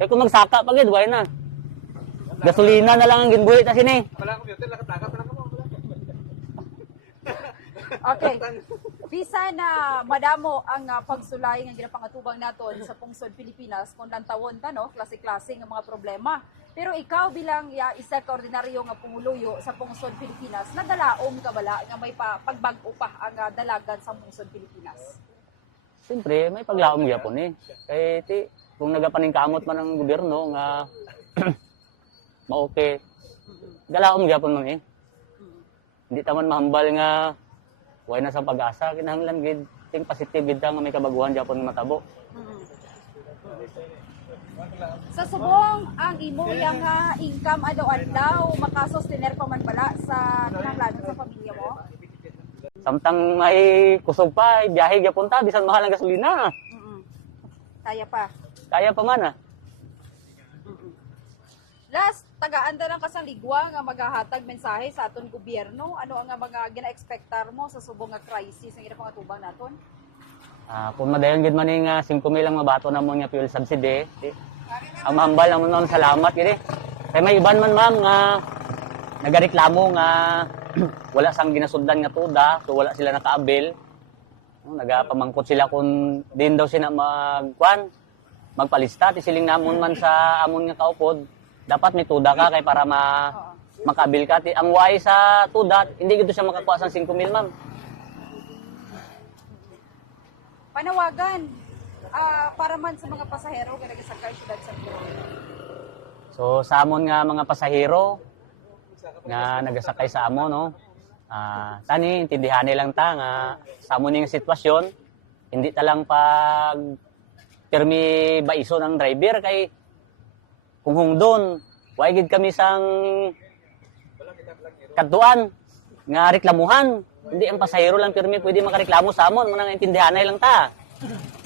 Kaya kung magsaka pagid, why na? Gasolina na lang ang ginbuhi ta sini. Okay. Bisan na madamo ang pagsulay nga ginapangatubang naton sa pungsod Pilipinas kung lantawon ta no, klase-klase nga mga problema. Pero ikaw bilang isa ka ordinaryo nga pumuluyo sa pungsod Pilipinas, nadalaom ka bala nga may pagbag-o pa ang dalagan sa pungsod Pilipinas? Siyempre, may paglaom gyapon eh. Kay ti kung nagapaningkamot man ang gobyerno nga maoke. Galaom gyapon man eh. Hindi taman mahambal nga way na sa pag-asa kinahanglan gid ting positive gid nga may kabaguhan gyapon nga matabo. Sa subong ang imo yang income adlaw-adlaw makasustener pa man bala sa kinahanglanon sa pamilya mo? Samtang may kusog pa, biyahe gyapon ta bisan mahal ang gasolina. Kaya pa. Kaya pa man ah. Last, tagaan ta lang kasang ligwa nga maghahatag mensahe sa aton gobyerno. Ano ang mga gina-expectar mo sa subong nga crisis nga ginapangatubang naton? Kung madayon gid man nga 5,000 lang mabato na mo nga fuel subsidy, ang mahambal naman naman salamat gid. Kay may iban man ma'am nga nagareklamo nga wala sang ginasudlan nga tuda, so wala sila nakaabil. Nagapamangkot sila kung din daw sila magpalista ti siling namon man sa amon nga kaupod. Dapat may tuda ka kay para makabil ka. Ang way sa tuda, hindi gito siya makakuha sa 5,000 ma'am. Panawagan para man sa mga pasahero nga nagasakay siyudad sa Bulacan. So sa amon nga mga pasahero nga nagasakay sa amon no. Tani intindihan lang ta nga sa amon nga sitwasyon, hindi ta lang pag permi baiso ng driver kay kung hungdon, way gid kami sang kadtuan nga reklamuhan. Hindi ang pasahero lang pirmi pwede makareklamo sa amon, manang intindihanay lang ta.